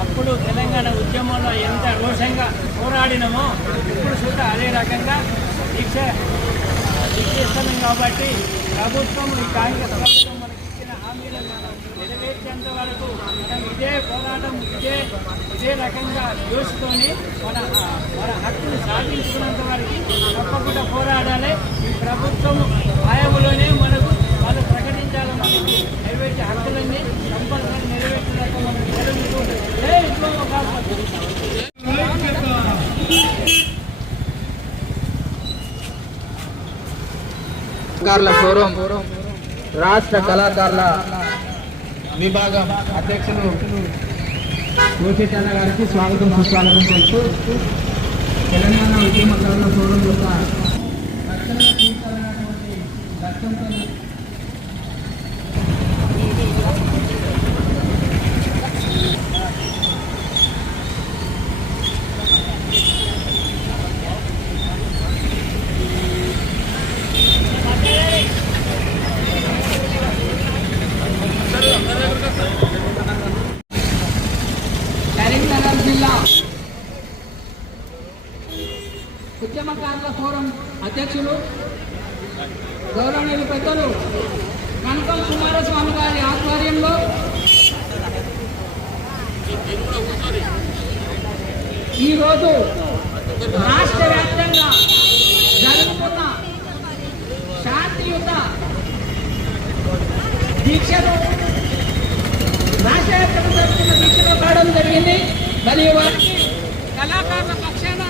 అప్పుడు తెలంగాణ ఉద్యమంలో ఎంత రోషంగా పోరాడినామో ఇప్పుడు చూడ అదే రకంగా దీక్ష దీక్షిస్తున్నాం కాబట్టి ప్రభుత్వం ఈ కాంగ్రెస్ ప్రభుత్వం మనకి ఇచ్చిన హామీలను నెరవేర్చేంత వరకు మనం ఇదే పోరాటం ఇదే ఇదే రకంగా చూసుకొని మన మన హక్కును సాధించుకున్నంత వరకు తప్పకుండా పోరాడాలి. ఈ ప్రభుత్వం ఆయములోనే కళాకారుల ఫోరం రాష్ట్ర కళాకారుల విభాగం అధ్యక్షులు కోశేటన్న గారికి స్వాగతం సుస్వాగతం చెప్తూ తెలంగాణ ఉద్యమ కళల ఫోరం యొక్క రక్షణ తీర్చాలన్నటువంటి లక్ష్యంతో ఉద్యమకారుల ఫోరం అధ్యక్షులు గౌరవనీయులు పెద్దలు కనకం కుమారస్వామి గారి ఆధ్వర్యంలో ఈరోజు రాష్ట్ర వ్యాప్తంగా జరుగుతున్న శాంతియుత దీక్షలు రాష్ట్ర వ్యాప్తంగా జరుగుతున్న దీక్షలో కావడం జరిగింది. మరియు వారికి కళాకారుల పక్షాన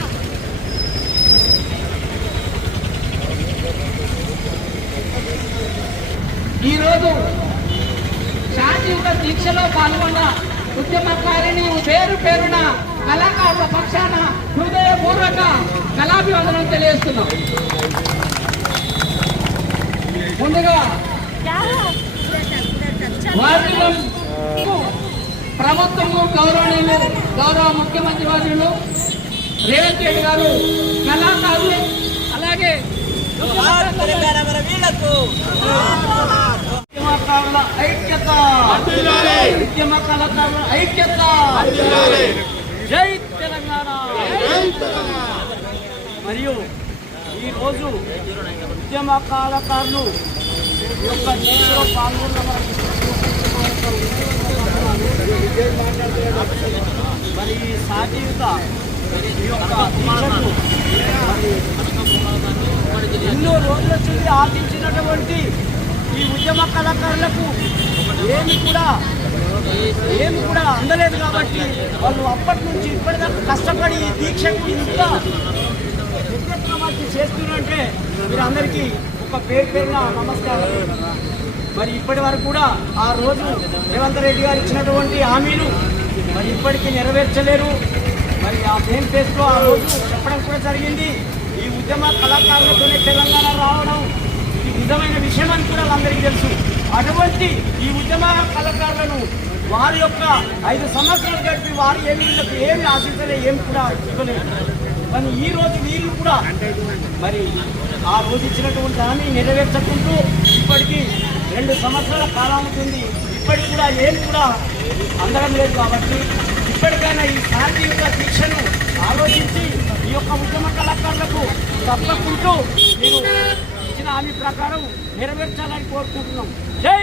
ఈరోజు శాంతియుత దీక్షలో పాల్గొన్న ఉద్యమకారిణి పేరు పేరున కళాకారుల పక్షాన హృదయపూర్వక కళాభివందనం తెలియజేస్తున్నాం. ముందుగా ప్రభుత్వము గౌరవనీయులు గౌరవ ముఖ్యమంత్రి వారిలో రేవంత్ రెడ్డి గారు కళాకారులు తెలంగాణ మన వీళ్ళకు ఉద్యమకారుల ఐక్యత ఉద్యమ కళాకారుల ఐక్యత జై తెలంగాణ మరియు ఈరోజు ఉద్యమ కళాకారులు యొక్క దీక్షలో పాల్గొన్న మరి ఈ సాధ్యత ఈ యొక్క దీక్షకు మరి ఎన్నో రోజుల నుండి ఆశించినటువంటి ఈ ఉద్యమ కళాకారులకు ఏమి కూడా ఏమి కూడా అందలేదు కాబట్టి వాళ్ళు అప్పటి నుంచి ఇప్పటిదాకా కష్టపడి దీక్షకు ఇంత నిర్యత్నమార్చి చేస్తున్నారంటే మీరు అందరికీ ఒక పేరు పేరున నమస్కారం. మరి ఇప్పటి వరకు కూడా ఆ రోజు రేవంత్ రెడ్డి గారు ఇచ్చినటువంటి హామీలు మరి ఇప్పటికీ నెరవేర్చలేరు. మరి ఆ మెయిన్ ఫేస్లో ఆ రోజు చెప్పడం కూడా జరిగింది. ఉద్యమ కళాకారులతోనే తెలంగాణ రావడం ఇది నిజమైన విషయం అని కూడా అందరికీ తెలుసు. అటువంటి ఈ ఉద్యమ కళాకారులను వారి యొక్క ఐదు సంవత్సరాలు గడిపి వారు ఏమి వీళ్ళకి ఏమి ఆశించలే ఏమి కూడా ఇవ్వలేదు. కానీ ఈ రోజు వీళ్ళు కూడా మరి ఆ రోజు ఇచ్చినటువంటి హామీ నెరవేర్చకుంటూ ఇప్పటికీ రెండు సంవత్సరాల కాలానికి ఇప్పటికి కూడా ఏం కూడా అందడం లేదు కాబట్టి ఇప్పటికైనా ఈ శాంతియుత దీక్షను ఆలోచించి ఈ యొక్క ఉద్యమ కళాకారులకు తప్పకుంటూ మీరు ఇచ్చిన హామీ ప్రకారం నెరవేర్చాలని కోరుకుంటున్నాం. జై